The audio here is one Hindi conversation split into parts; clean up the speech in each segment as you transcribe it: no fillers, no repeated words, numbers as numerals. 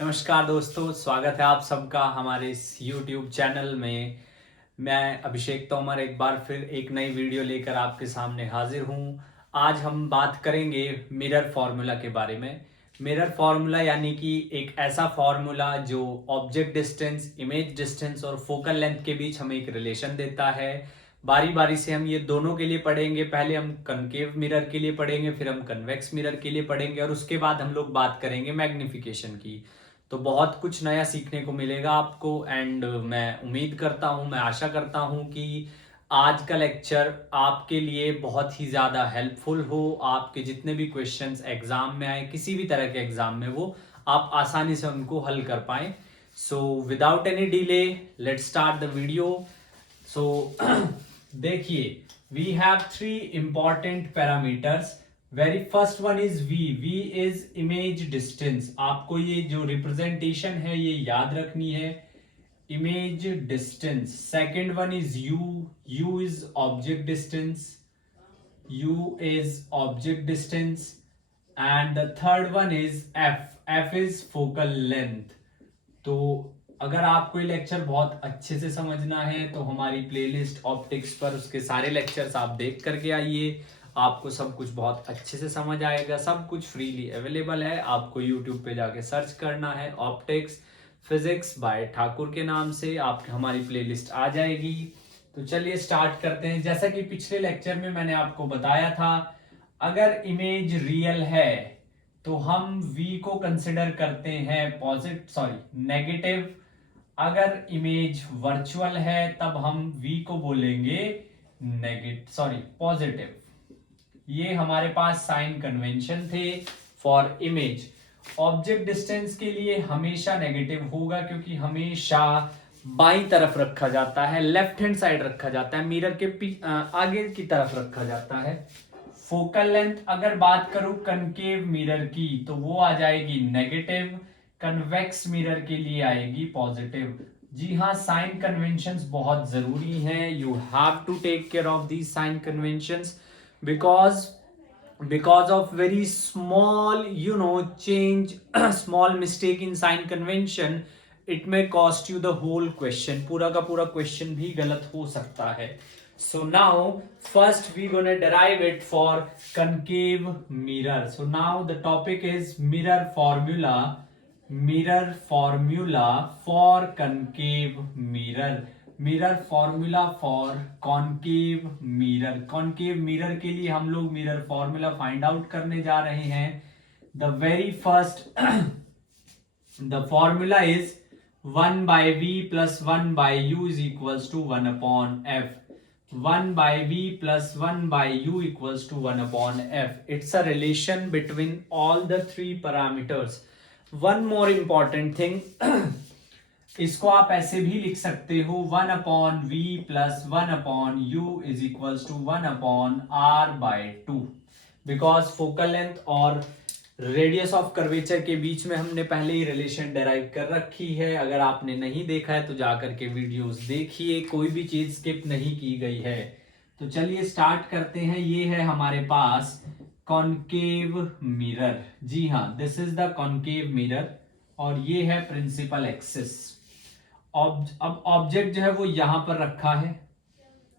नमस्कार दोस्तों, स्वागत है आप सबका हमारे इस YouTube चैनल में। मैं अभिषेक तोमर एक बार फिर एक नई वीडियो लेकर आपके सामने हाजिर हूँ। आज हम बात करेंगे मिरर फार्मूला के बारे में। मिरर फार्मूला यानी कि एक ऐसा फार्मूला जो ऑब्जेक्ट डिस्टेंस, इमेज डिस्टेंस और फोकल लेंथ के बीच हमें एक रिलेशन देता है। बारी बारी से हम ये दोनों के लिए पढ़ेंगे। पहले हम कनकेव मिरर के लिए पढ़ेंगे, फिर हम कन्वेक्स मिरर के लिए पढ़ेंगे और उसके बाद हम लोग बात करेंगे मैग्निफिकेशन की। तो बहुत कुछ नया सीखने को मिलेगा आपको एंड मैं उम्मीद करता हूँ, मैं आशा करता हूँ कि आज का लेक्चर आपके लिए बहुत ही ज़्यादा हेल्पफुल हो। आपके जितने भी क्वेश्चंस एग्जाम में आए, किसी भी तरह के एग्जाम में, वो आप आसानी से उनको हल कर पाएं। So without any delay let's start the video. So देखिए, we have three important parameters. Very first one is v is image distance. आपको ये जो रिप्रेजेंटेशन है ये याद रखनी है, image distance. Second one is u is object distance, u is object distance. And the third one is f is focal length. तो अगर आपको ये लेक्चर बहुत अच्छे से समझना है तो हमारी प्लेलिस्ट ऑप्टिक्स पर उसके सारे लेक्चर्स आप देख करके आइए। आपको सब कुछ बहुत अच्छे से समझ आएगा। सब कुछ फ्रीली अवेलेबल है। आपको यूट्यूब पे जाके सर्च करना है ऑप्टिक्स फिजिक्स बाय ठाकुर के नाम से, आप हमारी प्लेलिस्ट आ जाएगी। तो चलिए स्टार्ट करते हैं। जैसा कि पिछले लेक्चर में मैंने आपको बताया था, अगर इमेज रियल है तो हम v को कंसिडर करते हैं नेगेटिव। अगर इमेज वर्चुअल है तब हम v को बोलेंगे पॉजिटिव। ये हमारे पास साइन कन्वेंशन थे फॉर इमेज। ऑब्जेक्ट डिस्टेंस के लिए हमेशा नेगेटिव होगा क्योंकि हमेशा बाईं तरफ रखा जाता है, लेफ्ट हैंड साइड रखा जाता है, मिरर के आगे की तरफ रखा जाता है। फोकल लेंथ अगर बात करूं कनकेव मिरर की तो वो आ जाएगी नेगेटिव, कन्वेक्स मिरर के लिए आएगी पॉजिटिव। जी हाँ, साइन कन्वेंशंस बहुत जरूरी हैं। You have to take care of these sign conventions because of very small change small mistake in sign convention, it may cost you the whole question। पूरा का पूरा क्वेश्चन भी गलत हो सकता है। So now first we gonna derive it for concave mirror। So now the topic is mirror formula for concave mirror। Mirror formula for concave mirror. Concave mirror के लिए हम लोग मिरर फॉर्मूला फाइंड आउट करने जा रहे हैं। The very first the formula is 1 by v plus 1 by u is equals to 1 upon f। 1 by v plus 1 by u equals to 1 upon f। It's a relation between all the three parameters. One more important thing, इसको आप ऐसे भी लिख सकते हो 1 upon we plus 1 upon you is equals to 1 upon r by 2। Because focal length और रेडियस ऑफ कर्वेचर के बीच में हमने पहले ही रिलेशन डेराइव कर रखी है। अगर आपने नहीं देखा है तो जाकर के वीडियोस देखिए, कोई भी चीज स्किप नहीं की गई है। तो चलिए स्टार्ट करते हैं। ये है हमारे पास कॉनकेव मिरर। जी हाँ, this is the concave mirror और ये है प्रिंसिपल एक्सिस। अब ऑब्जेक्ट जो है वो यहां पर रखा है,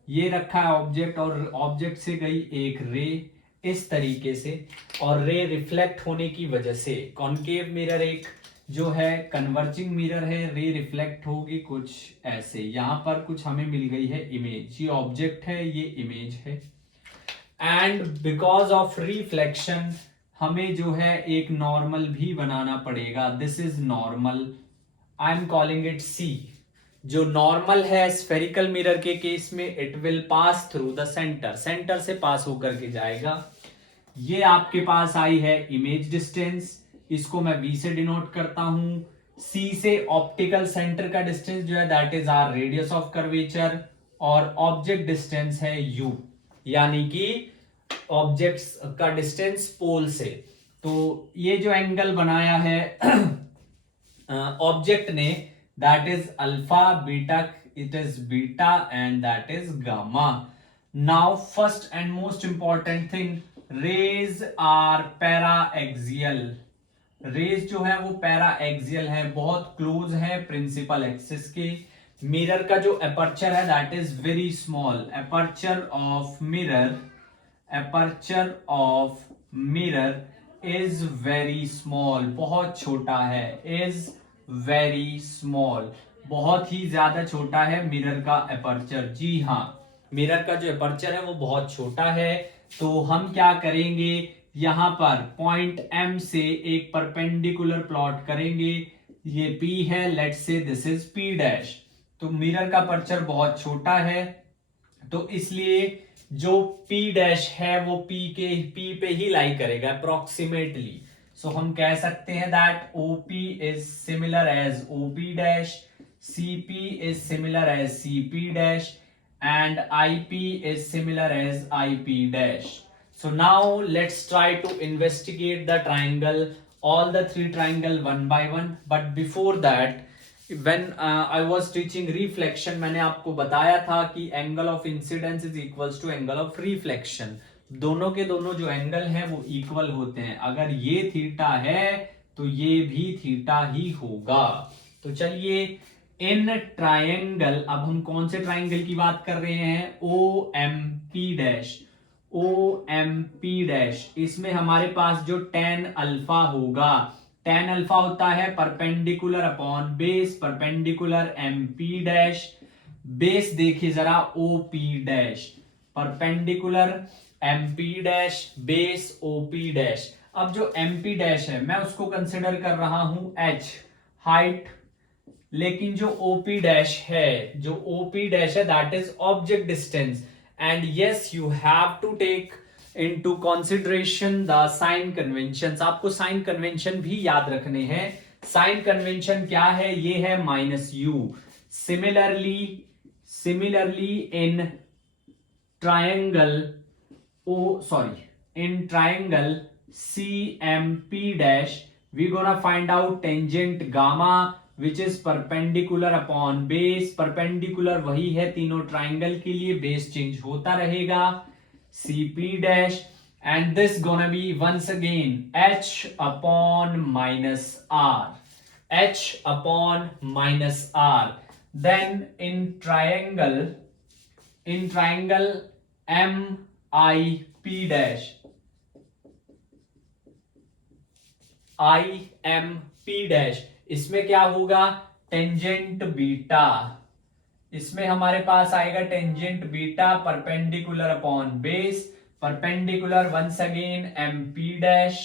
ये रखा है ऑब्जेक्ट, और ऑब्जेक्ट से गई एक रे इस तरीके से, और रे रिफ्लेक्ट होने की वजह से कॉनकेव मिरर एक जो है कन्वर्जिंग मिरर है। रे रिफ्लेक्ट होगी कुछ ऐसे। यहां पर कुछ हमें मिल गई है इमेज, ये ऑब्जेक्ट है, ये इमेज है। एंड बिकॉज ऑफ रिफ्लेक्शन हमें जो है एक नॉर्मल भी बनाना पड़ेगा। This is normal, I am calling it C. जो नॉर्मल है स्फेरिकल मिरर के केस में it will pass through the centre, centre से पास होकर के जाएगा। ये आपके पास आई है इमेज डिस्टेंस, इसको मैं v से डिनोट करता हूं। c से ऑप्टिकल सेंटर का डिस्टेंस जो है that is r radius of curvature, और ऑब्जेक्ट डिस्टेंस है u, यानी कि ऑब्जेक्ट्स का डिस्टेंस पोल से। तो ये जो एंगल बनाया है ऑब्जेक्ट ने, that is alpha beta, it is beta and that is gamma. Now first and most important thing, rays are para axial। Rays जो है वो पैरा एक्सियल है, बहुत क्लोज है प्रिंसिपल एक्सिस के। मिरर का जो एपर्चर है that is very small, aperture of mirror is very small, बहुत छोटा है, इज वेरी स्मॉल, बहुत ही ज्यादा छोटा है मिरर का एपर्चर। जी हाँ, मिरर का जो एपर्चर है वो बहुत छोटा है। तो हम क्या करेंगे, यहां पर पॉइंट एम से एक परपेंडिकुलर प्लॉट करेंगे। ये P है, let's say this is P dash. तो मिरर का अपर्चर बहुत छोटा है, तो इसलिए जो P डैश है वो P पे ही लाई करेगा अप्रोक्सीमेटली। सो हम कह सकते हैं that OP is similar as OP dash, CP is similar as CP dash and IP is similar as IP dash. So now let's try to investigate the triangle, all the three triangle one by one. But before that, when I was teaching reflection, मैंने आपको बताया था कि angle of incidence is equals to angle of reflection. दोनों के दोनों जो एंगल हैं वो इक्वल होते हैं। अगर ये थीटा है तो ये भी थीटा ही होगा। तो चलिए, इन ट्रायंगल, अब हम कौन से ट्रायंगल की बात कर रहे हैं, O M P dash, O M P dash. इसमें हमारे पास जो टेन अल्फा होगा, टेन अल्फा होता है perpendicular upon base, perpendicular M P dash, base देखिए जरा O P dash, perpendicular M P dash, base O P dash. अब जो एम पी डैश है मैं उसको कंसिडर कर रहा हूं एच, हाइट, लेकिन जो OP डैश है, जो OP डैश है that is object distance. And yes, you have to take into consideration the sign convention. आपको साइन कन्वेंशन भी याद रखने हैं। साइन कन्वेंशन क्या है, ये है -u। Similarly in triangle in triangle CMP dash we gonna find out tangent gamma which is perpendicular upon base। perpendicular वही है तीनों ट्राइंगल के लिए, बेस चेंज होता रहेगा, CP dash, and this gonna be once again H upon minus R, H upon minus R। then in triangle MIP dash, IMP dash, इसमें क्या होगा, टेंजेंट बीटा। इसमें हमारे पास आएगा tangent beta perpendicular upon base, perpendicular once again MP dash,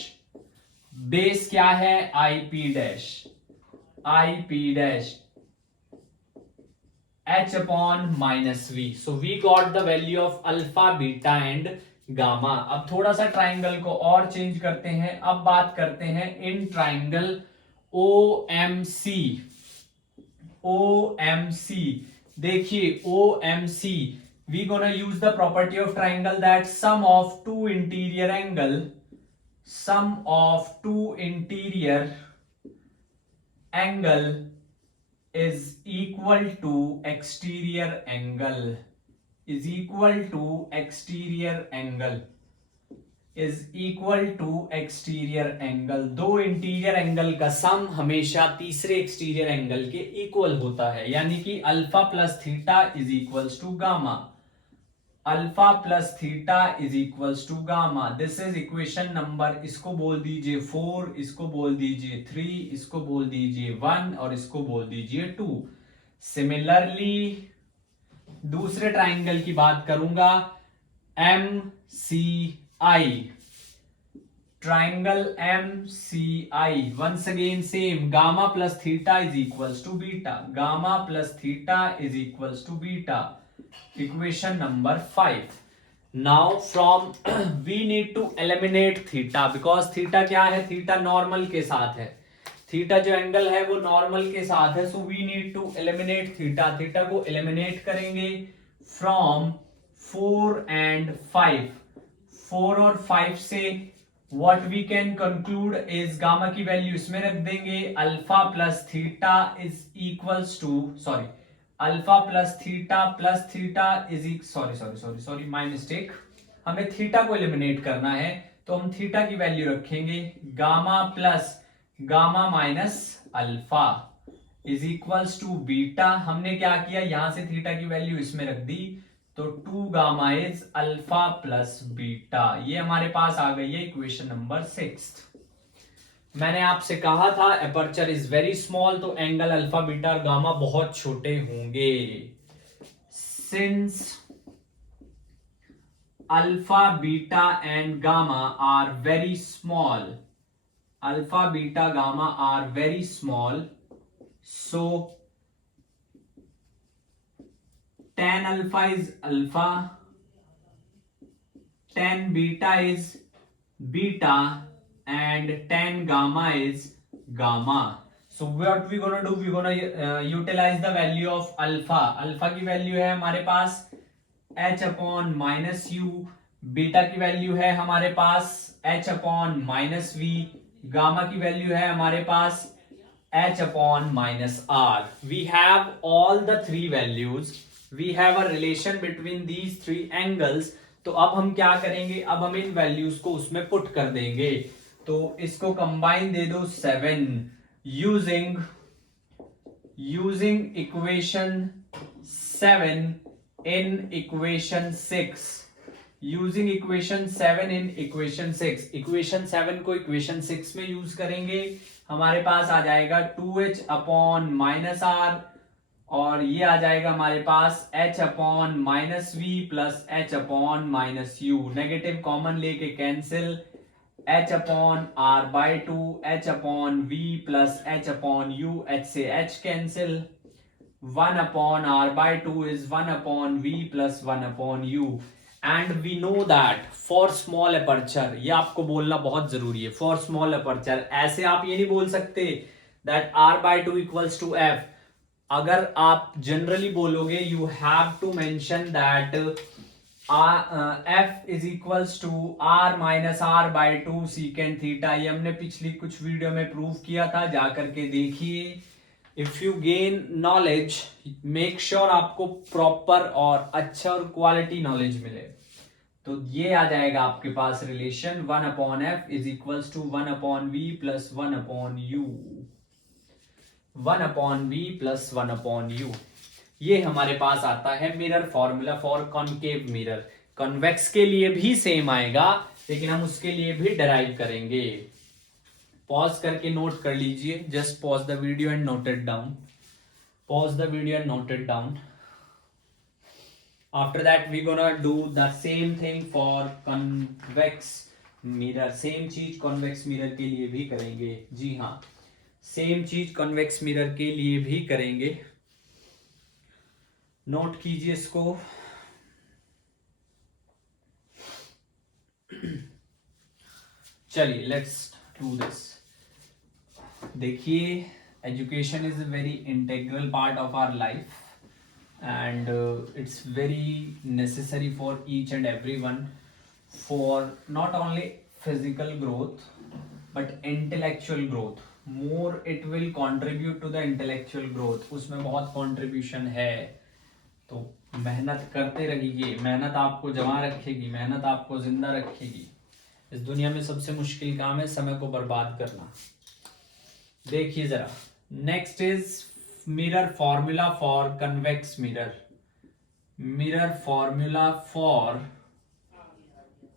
base क्या है IP dash, IP dash, h upon minus v। so we got the value of alpha, beta and gamma। अब थोड़ा सा ट्राइंगल को और चेंज करते हैं। अब बात करते हैं इन ट्राइंगल OMC। OMC देखिए, OMC we gonna use the property of triangle that sum of two interior angle is equal to exterior angle, is equal to exterior angle, is equal to exterior angle। दो इंटीरियर एंगल का सम हमेशा तीसरे एक्सटीरियर एंगल के इक्वल होता है, यानी कि alpha plus theta is equals to gamma, alpha plus theta is equals to gamma. This is equation number, इसको बोल दीजिए 4, इसको बोल दीजिए 3, इसको बोल दीजिए 1 और इसको बोल दीजिए 2। सिमिलरली दूसरे ट्राइंगल की बात करूंगा, MCI, triangle MCI, once again same, gamma plus theta is equals to beta, gamma plus theta is equals to beta. Equation number 5। Now from we need to eliminate theta, because theta क्या है, थीटा नॉर्मल के साथ है, थीटा जो एंगल है वो नॉर्मल के साथ है। So we need to eliminate theta, theta को एलिमिनेट करेंगे फ्रॉम 4 and 5, 4 और 5 से what we can conclude is, gamma की वैल्यू इसमें रख देंगे, alpha plus theta is equals to, sorry, alpha plus theta is sorry my mistake, हमें थीटा को एलिमिनेट करना है तो हम थीटा की वैल्यू रखेंगे gamma plus gamma minus alpha is equals to beta. हमने क्या किया, यहां से थीटा की वैल्यू इसमें रख दी, तो 2 gamma is alpha plus beta. ये हमारे पास आ गई है इक्वेशन नंबर 6। मैंने आपसे कहा था अपर्चर इज वेरी स्मॉल, तो एंगल अल्फा बीटा और गामा बहुत छोटे होंगे। Since alpha beta and gamma are very small, alpha beta gamma are very small, so tan alpha is alpha, tan beta is beta, and tan gamma is gamma. So what we gonna do, we gonna utilize the value of alpha. alpha की वैल्यू है हमारे पास h upon minus u, beta की वैल्यू है हमारे पास h upon minus v, gamma की वैल्यू है हमारे पास h upon minus r. We have all the three values. We have a relation between these three angles. तो अब हम क्या करेंगे, अब हम इन वैल्यूज को उसमें पुट कर देंगे। तो इसको कंबाइन दे दो 7 using equation 7 in equation 6, using equation 7 in equation 6। Equation 7 को इक्वेशन 6 में यूज करेंगे, हमारे पास आ जाएगा 2h अपॉन माइनस आर, और ये आ जाएगा हमारे पास h upon minus v plus h upon minus u. Negative common लेके cancel, h upon R by 2, h upon we plus h upon u, h से h cancel, 1 upon R by 2 is 1 upon we plus 1 upon u. And we know that for small aperture, ये आपको बोलना बहुत जरूरी है, फॉर स्मॉल अपर्चर। ऐसे आप ये नहीं बोल सकते that r by 2 equals to f। अगर आप जनरली बोलोगे, you have to mention that f is equals to r minus r by 2 secant theta. ये हमने पिछली कुछ वीडियो में प्रूव किया था, जाकर के देखिए। If you gain knowledge, make sure आपको प्रॉपर और अच्छा और क्वालिटी नॉलेज मिले। तो ये आ जाएगा आपके पास relation 1 upon f is equals to 1 upon we plus 1 upon u, 1 upon we plus 1 upon you. ये हमारे पास आता है mirror formula for concave mirror. Convex के लिए भी सेम आएगा, लेकिन हम उसके लिए भी डिराइव करेंगे। पॉज करके नोट कर लीजिए, just pause the video and note it down, pause the video and note it down. After that we gonna do the same thing for convex mirror. Same चीज convex mirror के लिए भी करेंगे। जी हाँ, सेम चीज convex mirror के लिए भी करेंगे। नोट कीजिए इसको। चलिए लेट्स डू दिस। देखिए, education is a very integral part of our life, and it's very necessary for each and everyone for not only physical growth but intellectual growth. More it will contribute to the intellectual growth. उसमें बहुत contribution है, तो मेहनत करते रहिए। मेहनत आपको जमा रखेगी, मेहनत आपको जिंदा रखेगी। इस दुनिया में सबसे मुश्किल काम है समय को बर्बाद करना। देखिए जरा, next is mirror formula for convex mirror. Mirror formula for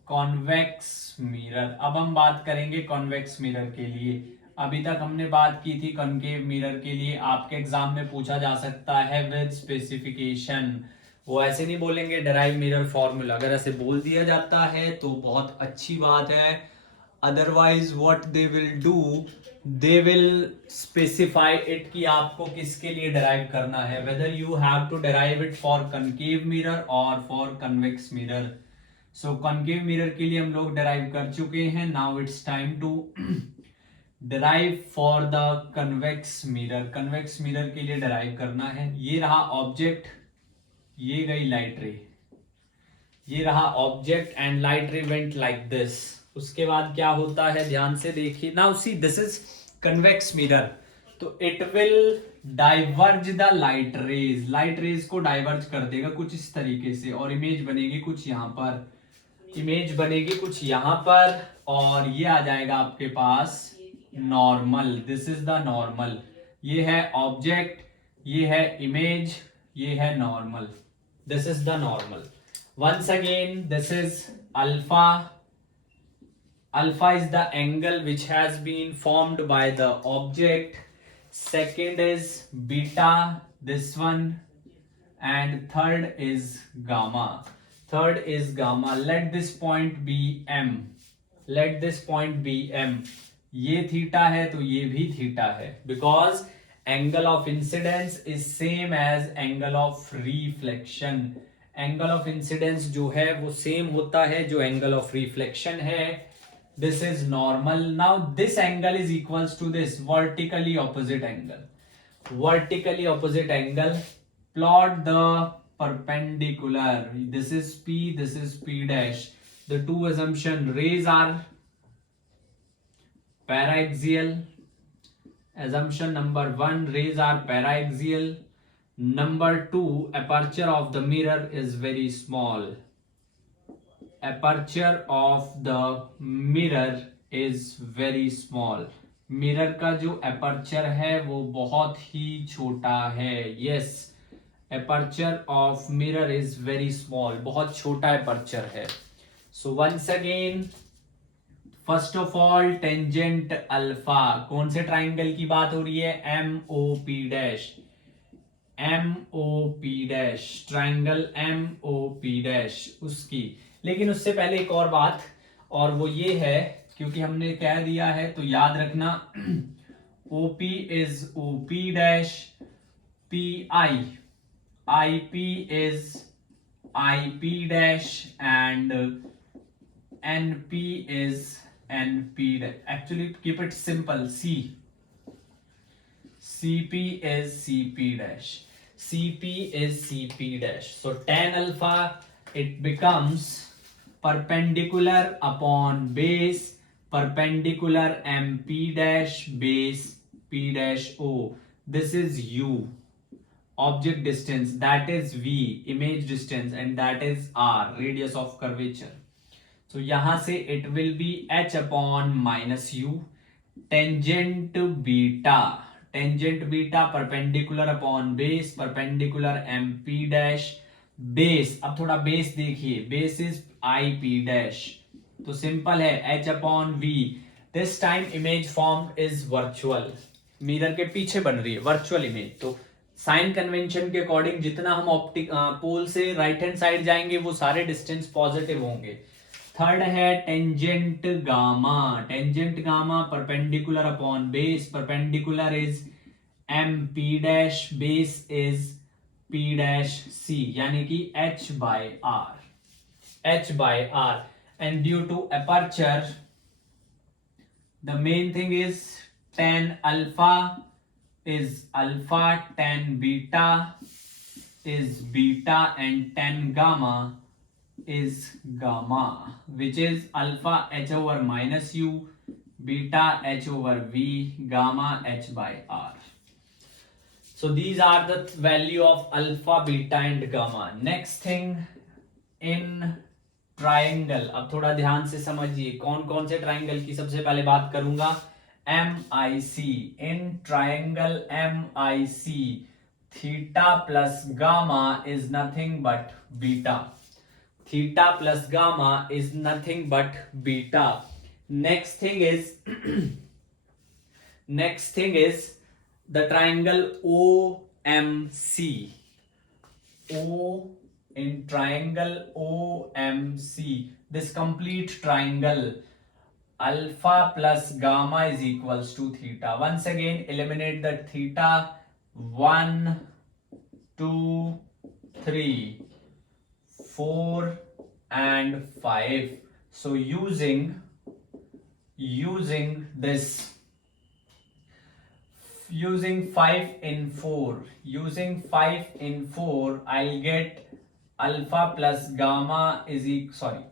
convex mirror. अब हम बात करेंगे कॉन्वेक्स मिरर के लिए। अभी तक हमने बात की थी कॉनकेव मिरर के लिए। आपके एग्जाम में पूछा जा सकता है विद स्पेसिफिकेशन। वो ऐसे नहीं बोलेंगे डेराइव मिरर फॉर्मूला, अगर ऐसे बोल दिया जाता है तो बहुत अच्छी बात है। Otherwise what they will do, they will specify it कि आपको किसके लिए डेराइव करना है, whether you have to derive it for concave mirror और for convex mirror. So concave mirror के लिए हम लोग डेराइव कर चुके हैं। Now it's time to derive for the convex mirror. Convex mirror के लिए डेराइव करना है। ये रहा ऑब्जेक्ट, ये गई लाइट रे, ये रहा object and light ray went like this. उसके बाद क्या होता है ध्यान से देखिए। Now see this is convex mirror, तो it will diverge the light rays. Light rays को डाइवर्ज कर देगा कुछ इस तरीके से, और इमेज बनेगी कुछ यहाँ पर, इमेज बनेगी कुछ यहाँ पर, और ये आ जाएगा आपके पास normal, this is the normal. ये है ऑब्जेक्ट, ये है इमेज, ये है normal, this is the normal. Once again this is alpha. Alpha is the angle which has been formed by the object. Second is beta, this one, and third is gamma. Third is gamma. Let this point be M. Let this point be M. ये थीटा है तो ये भी थीटा है, because angle of incidence is same as angle of reflection. Angle of incidence जो है वो same होता है जो angle of reflection है। This is normal. Now this angle is equals to this vertically opposite angle. Vertically opposite angle. Plot the perpendicular. This is P, this is P dash. The two assumption, rays are paraxial. Assumption number 1, rays are paraxial. Number 2, aperture of the mirror is very small. Aperture of the mirror is very small. Mirror का जो अपर्चर है वो बहुत ही छोटा है। Yes, aperture of mirror is very small, बहुत छोटा अपर्चर है। So once again, first of all tangent alpha, कौन से ट्राइंगल की बात हो रही है? M O P dash, M O P dash, triangle M O P dash उसकी। लेकिन उससे पहले एक और बात, और वो ये है, क्योंकि हमने कह दिया है तो याद रखना, OP is OP dash, PI IP is IP dash, and NP is NP dash. Actually keep it simple, CP is CP dash, CP is CP dash. So tan alpha, it becomes perpendicular upon base, perpendicular MP dash base P dash O. This is U, object distance, that is V, image distance, and that is R, radius of curvature. So यहाँ से it will be H upon minus U. Tangent beta, tangent beta perpendicular upon base, perpendicular MP dash base. अब थोड़ा बेस देखिए, base is I P dash, तो सिंपल है H upon V। This time image form is virtual, mirror के पीछे बन रही है वर्चुअल इमेज, तो साइन कन्वेंशन के अकॉर्डिंग जितना हम ऑप्टिक पोल से राइट हैंड साइड जाएंगे वो सारे डिस्टेंस पॉजिटिव होंगे। थर्ड है tangent gamma, tangent gamma perpendicular upon base, perpendicular is M P dash, base is P dash C, यानी कि H by R, H by R, and due to aperture, the main thing is tan alpha is alpha, tan beta is beta, and tan gamma is gamma, which is alpha H over minus U, beta H over V, gamma H by R. So these are the value of alpha, beta and gamma. Next thing, in triangle, अब थोड़ा ध्यान से समझिए कौन कौन से ट्राइंगल की सबसे पहले बात करूंगा। MIC, in triangle MIC, theta plus gamma is nothing but beta. Theta plus gamma is nothing but beta. Next thing is next thing is the triangle OMC. O, in triangle OMC, this complete triangle, alpha plus gamma is equals to theta. Once again eliminate the theta, 1 2 3 4 and 5. So using this, using 5 in 4, using 5 in 4, I'll get alpha plus gamma is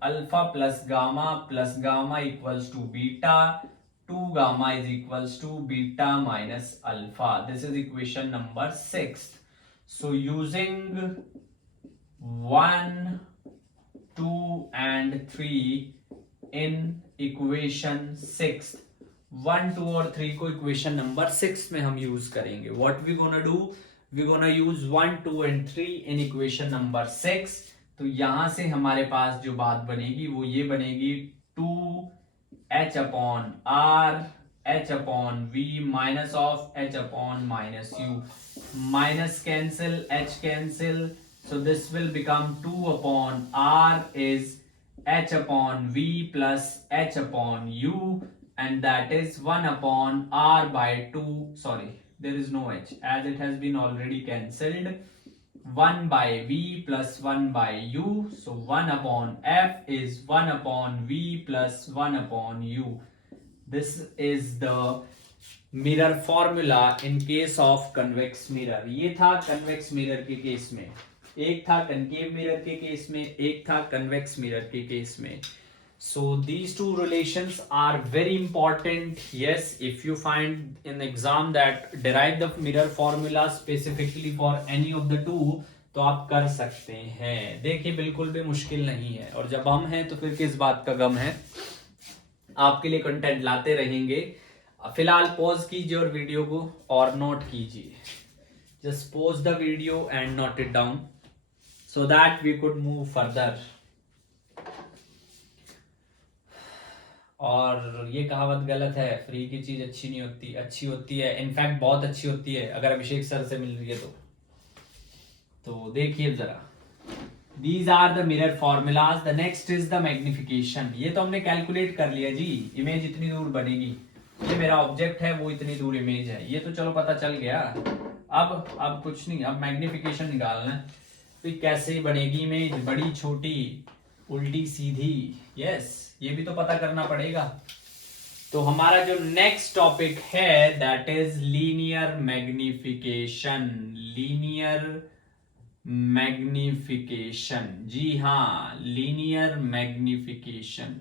alpha plus gamma equals to beta, 2 gamma is equals to beta minus alpha. This is equation number 6. So using 1 2 and 3 in equation 6, 1, 2 और 3 को इक्वेशन नंबर 6 में हम यूज करेंगे. What we gonna do, we gonna use 1, 2 and 3 in equation number 6. तो यहां से हमारे पास जो बात बनेगी वो ये बनेगी 2h upon r h upon v minus of h upon minus u. Minus cancel, h cancel, so this will become 2 upon r is h upon v plus h upon u, and that is 1 upon r by 2. Sorry, there is no h as it has been already cancelled. 1 by v plus 1 by u, so 1 upon f is 1 upon v plus 1 upon u. This is the mirror formula in case of convex mirror. ये था convex mirror के केस में, एक था कनकेव मिरर के केस में, एक था कन्वेक्स मिरर के केस में. So these two relations are very important. Yes, if you find in exam that derive the mirror formula specifically for any of the two, तो आप कर सकते हैं. देखिए बिल्कुल भी मुश्किल नहीं है, और जब हम हैं तो फिर किस बात का गम है. आपके लिए कंटेंट लाते रहेंगे. फिलहाल पॉज कीजिए और वीडियो को और नोट कीजिए. Just pause the video and note it down so that we could move further. और ये कहावत गलत है, फ्री की चीज अच्छी नहीं होती, अच्छी होती है, इनफैक्ट बहुत अच्छी होती है अगर अभिषेक सर से मिल रही है तो देखिए जरा. These are the mirror formulas. The next is the magnification. ये तो हमने कैलकुलेट कर लिया जी, इमेज इतनी दूर बनेगी, ये मेरा ऑब्जेक्ट है, वो इतनी दूर इमेज है, ये तो चलो पता चल गया. अब कुछ नहीं, अब मैग्निफिकेशन निकालना है. तो कैसे बनेगी इमेज, बड़ी छोटी उल्टी सीधी. यस, ये भी तो पता करना पड़ेगा. तो हमारा जो नेक्स्ट टॉपिक है that is linear magnification. Linear magnification, जी हाँ, लीनियर मैग्निफिकेशन.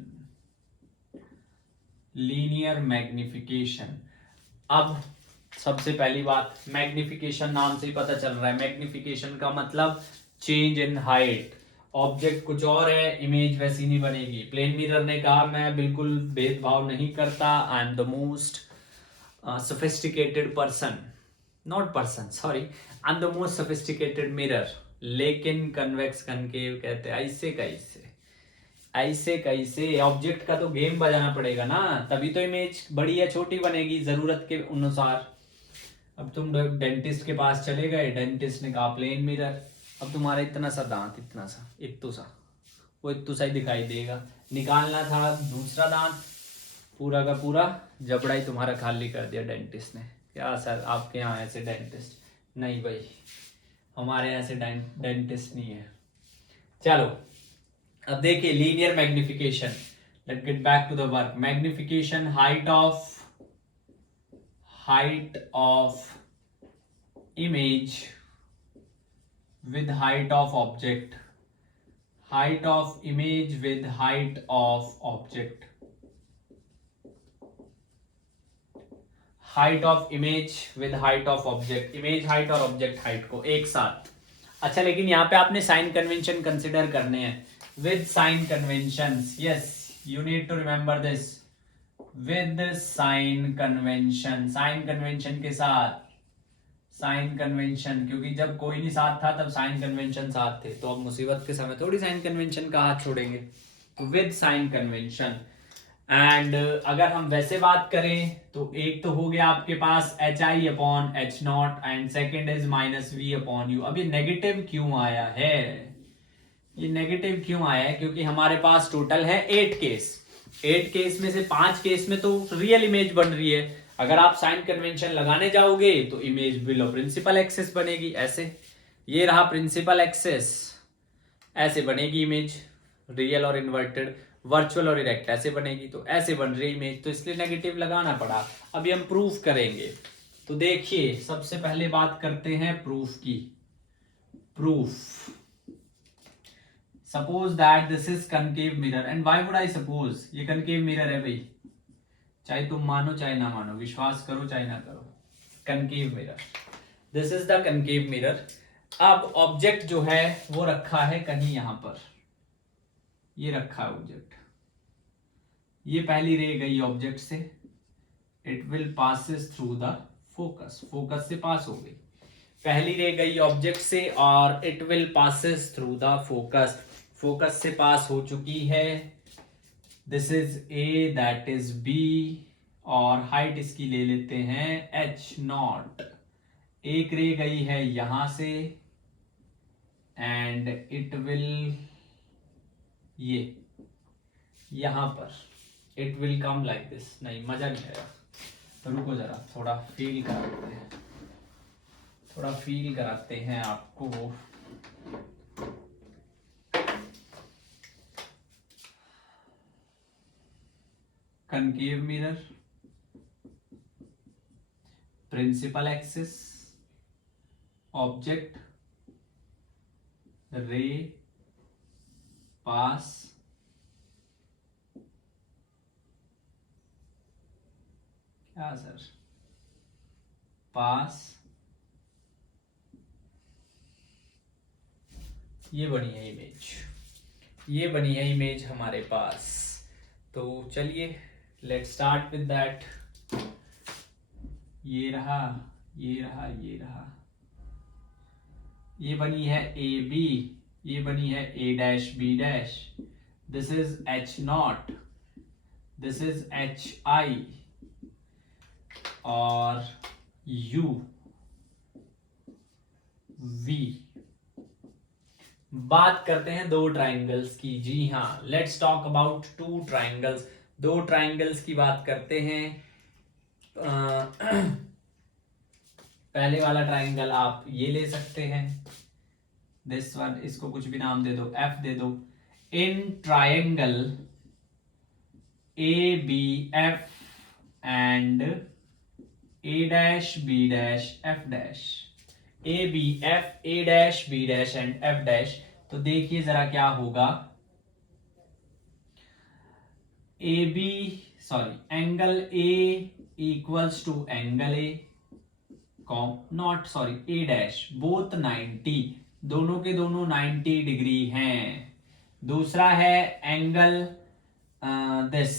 Linear magnification. अब सबसे पहली बात, मैग्निफिकेशन नाम से ही पता चल रहा है, मैग्निफिकेशन का मतलब चेंज इन हाइट. ऑब्जेक्ट कुछ और है, इमेज वैसी नहीं बनेगी. प्लेन मिरर ने कहा मैं बिल्कुल भेदभाव नहीं करता, I am the most sophisticated person, not person, sorry, I am the most sophisticated mirror. लेकिन कन्वेक्स कनकेव कहते हैं ऐसे कैसे, ऐसे कैसे. ऑब्जेक्ट का तो गेम बजाना पड़ेगा ना, तभी तो इमेज बड़ी या छोटी बनेगी जरूरत के अनुसार. अब तुम डेंटिस्ट के पास चले गए, डेंटिस्ट ने कहा प्लेन मिरर. अब तुम्हारा इतना सा दांत, इतना सा, इत्तू सा, वो इत्तू सा ही दिखाई देगा. निकालना था दूसरा दांत, पूरा का पूरा जबड़ा ही तुम्हारा खाली कर दिया डेंटिस्ट ने. क्या सर आपके यहाँ ऐसे डेंटिस्ट? नहीं भाई, हमारे यहाँ ऐसे डेंटिस्ट नहीं है. चलो अब देखिए linear magnification. Let's get back to the work. Magnification, height of image with height of object. Height of image with height of object. Height of image with height of object. Image height और object height को एक साथ. अच्छा, लेकिन यहाँ पे आपने साइन कन्वेंशन कंसिडर करने हैं. With sign conventions. Yes, you need to remember this. With sign convention. Sign convention के साथ. साइन कन्वेंशन, क्योंकि जब कोई नहीं साथ था तब साइन कन्वेंशन साथ थे, तो अब मुसीबत के समय थोड़ी साइन कन्वेंशन का हाथ छोड़ेंगे. With sign convention. एंड अगर हम वैसे बात करें तो एक तो हो गया आपके पास h I upon H naught and second is minus we upon u. अब ये नेगेटिव क्यों आया है? ये नेगेटिव क्यों आया है? क्योंकि हमारे पास टोटल है 8 केस. 8 केस में से 5 केस में तो रियल इमेज बन रही है. अगर आप साइन कन्वेंशन लगाने जाओगे तो इमेज बिलो प्रिंसिपल एक्सेस बनेगी. ऐसे, ये रहा प्रिंसिपल एक्सेस, ऐसे बनेगी इमेज. रियल और इन्वर्टेड, वर्चुअल और इरेक्ट ऐसे बनेगी. तो ऐसे बन रही इमेज, तो इसलिए नेगेटिव लगाना पड़ा. अभी हम प्रूफ करेंगे. तो देखिए सबसे पहले बात करते हैं प्रूफ की. Proof. Suppose that this is concave mirror. And why would I suppose? ये कनकेव मिरर है भाई, चाहे तुम मानो चाहे ना मानो, विश्वास करो चाहे ना करो. Concave mirror, this is the concave mirror. अब ऑब्जेक्ट जो है वो रखा है कहीं यहां पर, ये रखा है ऑब्जेक्ट. ये पहली रे गई ऑब्जेक्ट से, it will passes through the focus, focus से पास हो गई, पहली रे गई ऑब्जेक्ट से और it will passes through the focus, focus से पास हो चुकी है। This is A, that is B, और हाइट इसकी ले लेते हैं h0। एक रे गई है यहां से एंड इट विल, ये यहां पर it will come like this. नहीं, मजा नहीं आया, तो रुको जरा, थोड़ा फील कराते हैं, थोड़ा फील कराते हैं आपको। Concave mirror, principal axis, object, ray, pass, क्या सर, पास, ये बनी है इमेज, ये बनी है इमेज हमारे पास। तो चलिए लेट्स स्टार्ट विद दैट। ये रहा, ये रहा, ये रहा, ये बनी है ए बी, ये बनी है A dash B dash, this is h0, this is hi और u v। बात करते हैं दो ट्राइंगल्स की। जी हाँ, let's talk about two triangles. दो ट्राइंगल्स की बात करते हैं। पहले वाला ट्राइंगल आप ये ले सकते हैं, दिस वन, इसको कुछ भी नाम दे दो, एफ दे दो। In triangle A B F and A dash B dash F dash, A B F, A dash B dash and F dash. तो देखिए जरा क्या होगा, A B, sorry, angle A equals to angle A naught, sorry, A dash, both 90, दोनों के दोनों 90 डिग्री हैं। दूसरा है angle this,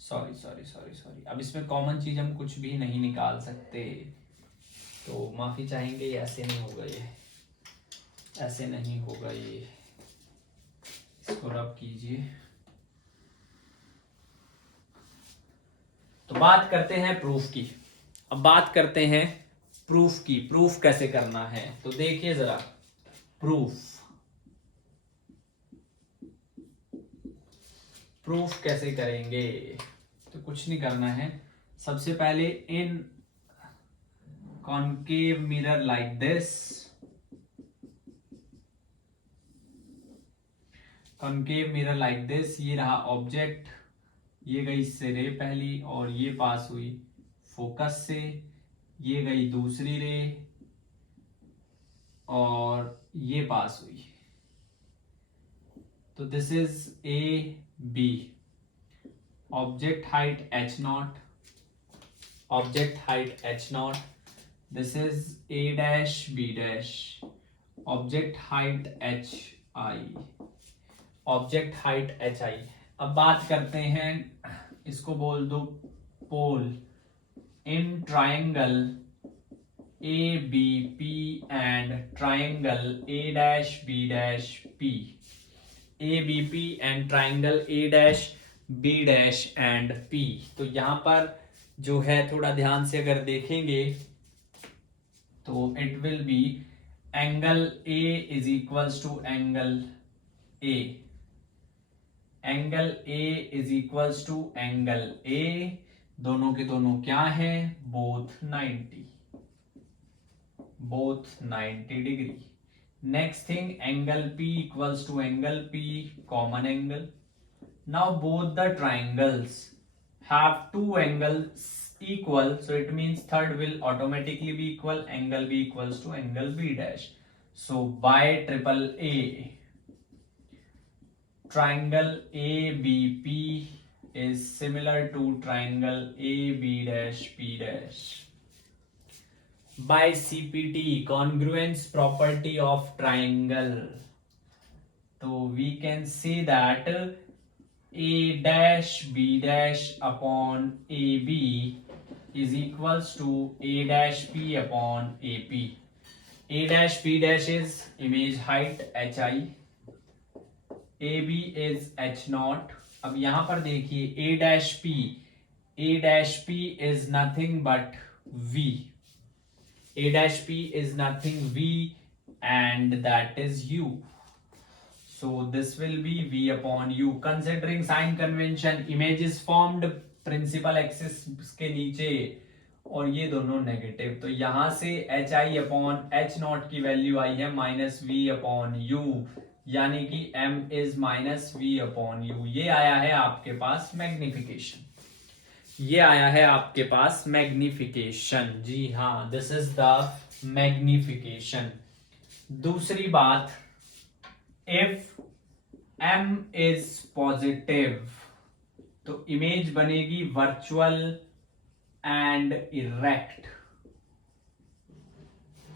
sorry sorry sorry sorry, अब इसमें कॉमन चीज हम कुछ भी नहीं निकाल सकते, तो माफी चाहेंगे। ऐसे नहीं होगा, ये ऐसे नहीं होगा, ये इसको रब कीजिए। तो बात करते हैं प्रूफ की। अब बात करते हैं प्रूफ की, प्रूफ कैसे करना है। तो देखिए जरा, प्रूफ कैसे करेंगे। तो कुछ नहीं करना है, सबसे पहले in concave mirror like this, concave mirror like this, ये रहा ऑब्जेक्ट, ये गई इससे रे पहली और ये पास हुई फोकस से, ये गई दूसरी रे और ये पास हुई। तो this is A B, object height h0, object height h0, this is A dash B dash, object height hi, object height hi। अब बात करते हैं, इसको बोल दो pole in triangle A B P and triangle A dash B dash P, A B P and triangle A dash B dash and P. तो यहां पर जो है थोड़ा ध्यान से अगर देखेंगे तो it will be angle A is equals to angle A, angle A is equals to angle A, दोनों के दोनों क्या हैं, both 90, both 90 degree. Next thing, angle P equals to angle P, common angle. Now both the triangles have two angles equal, so it means third will automatically be equal, angle B equals to angle B dash. So by triple A, triangle ABP is similar to triangle AB dash P dash. By CPT, congruence property of triangle, so we can say that a dash b dash upon ab is equals to a dash p upon ap. a dash b dash is image height hi, ab is h naught. अब यहां पर देखिए a dash p is nothing but v. a dash p is nothing v and that is u. So this will be v upon u. Considering sign convention, image is formed principal axis के नीचे और ये दोनों नेगेटिव, तो यहां से एच आई अपॉन एच नॉट की वैल्यू आई है माइनस वी अपॉन यू, यानी कि m is minus we upon you. ये आया है आपके पास मैग्निफिकेशन. ये आया है आपके पास मैग्निफिकेशन. जी हाँ, दिस इज द मैग्निफिकेशन. दूसरी बात, इफ m इज पॉजिटिव तो इमेज बनेगी virtual and erect.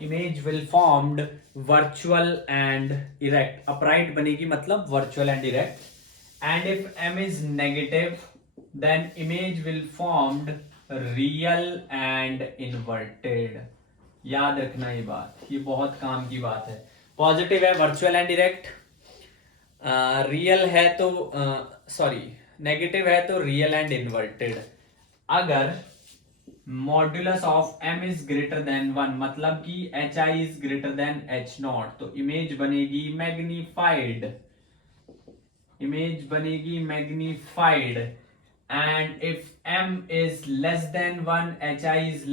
Image will formed virtual and erect. Upright बनेगी मतलब virtual and erect. And if m is negative then image will formed real and inverted. याद रखना ये बात, ये बहुत काम की बात है. पॉजिटिव है वर्चुअल एंड इरेक्ट, रियल है तो सॉरी नेगेटिव है तो रियल एंड इन्वर्टेड. अगर modulus of m is greater than 1 मतलब कि hi is greater than h not, तो इमेज बनेगी मैग्निफाइड. इमेज बनेगी magnified. And if m is less than 1, hi is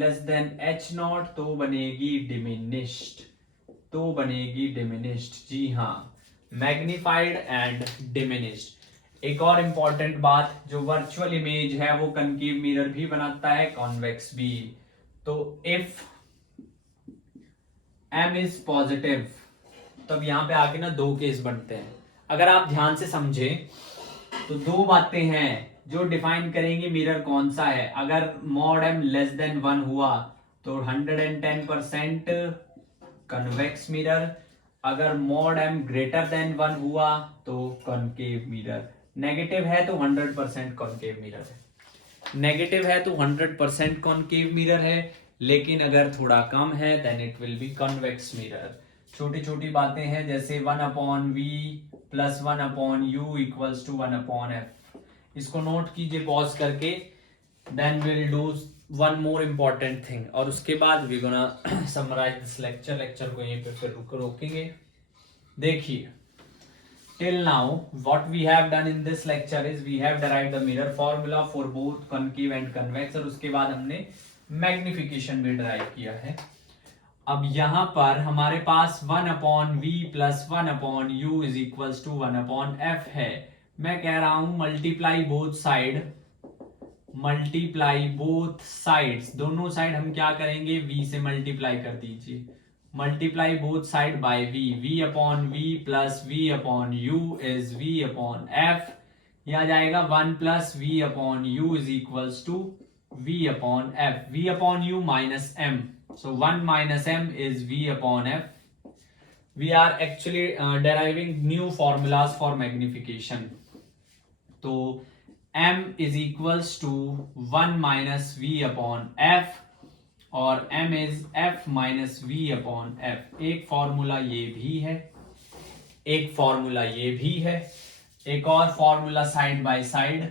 less than h naught, तो बनेगी diminished. तो बनेगी diminished. जी हाँ, magnified and diminished. एक और इंपॉर्टेंट बात, जो वर्चुअल इमेज है वो कनकेव मिरर भी बनाता है, कॉन्वेक्स भी. तो if m is positive, तब यहाँ पे आके ना दो केस बनते हैं. अगर आप ध्यान से समझें तो दो बातें हैं जो डिफाइन करेंगे मिरर कौन सा है. अगर मॉड m लेस देन 1 हुआ तो 110% कन्वेक्स मिरर. अगर मॉड m ग्रेटर देन 1 हुआ तो कॉनकेव मिरर. नेगेटिव है तो 100% कॉनकेव मिरर है. नेगेटिव है तो 100% कॉनकेव मिरर है, लेकिन अगर थोड़ा कम है then it will be convex mirror. छोटी छोटी बातें हैं जैसे 1 upon we plus 1 upon U equals to 1 upon F. इसको नोट कीजिए पॉज करके. Then will do one more important thing और उसके बाद we gonna summarize this lecture. Lecture को यहीं पे फिर रोकेंगे. देखिए, till now what we have done in this lecture is we have derived the mirror formula for both concave and convex, और उसके बाद हमने मैग्निफिकेशन भी डिराइव किया है. अब यहां पर हमारे पास 1 upon we plus 1 upon you is equals to 1 upon F है. मैं कह रहा हूं multiply both side, multiply both sides. दोनों साइड हम क्या करेंगे, v से मल्टीप्लाई कर दीजिए. Multiply both side by v. v upon v plus v upon u is v upon f. यह आ जाएगा 1 plus v upon u is equals to v upon f. v upon u minus m, so 1 minus m is v upon f. We are actually deriving new formulas for magnification. तो m is equals to 1 minus v upon f और m is f minus v upon f. एक फॉर्मूला ये भी है, एक फॉर्मूला ये भी है, एक और formula side by side.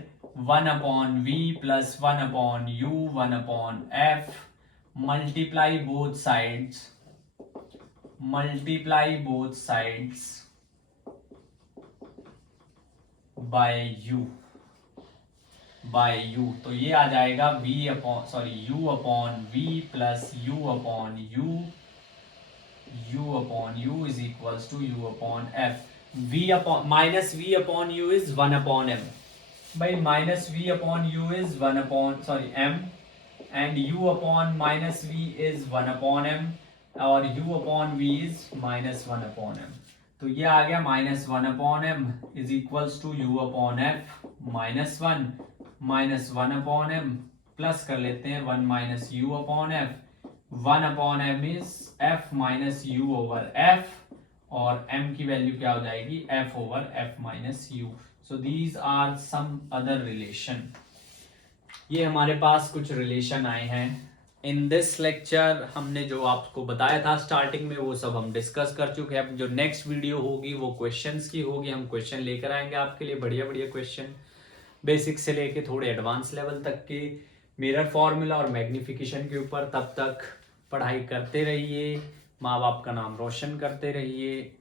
1 upon v plus 1 upon u 1 upon f. Multiply both sides, multiply both sides by u, by u. तो ये आ जाएगा v upon u upon v plus u upon u upon u is equals to u upon f. v upon minus v upon u is 1 upon m. भाई minus v upon u is 1 upon m and u upon minus v is 1 upon m और u upon v is minus 1 upon m. तो ये आ गया minus 1 upon m is equals to u upon f minus 1 minus 1 upon m plus कर लेते हैं 1 minus u upon f. 1 upon m is f minus u over f और m की वैल्यू क्या हो जाएगी f over f minus u. So these are some other relation. ये हमारे पास कुछ रिलेशन आए हैं। इन दिस लेक्चर हमने जो आपको बताया था स्टार्टिंग में वो सब हम डिस्कस कर चुके हैं। अब जो नेक्स्ट वीडियो होगी वो क्वेश्चंस की होगी। हम क्वेश्चन लेकर आएंगे आपके लिए, बढ़िया बढ़िया क्वेश्चन, बेसिक से लेके थोड़े एडवांस लेवल तक के, मिरर फॉर्मूला और मैग्निफिकेशन के ऊपर। तब तक पढ़ाई करते रहिए, माँ बाप का नाम रोशन करते रहिए,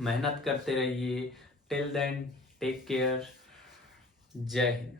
मेहनत करते रहिए। टिल देन टेक केयर, जय हिंद।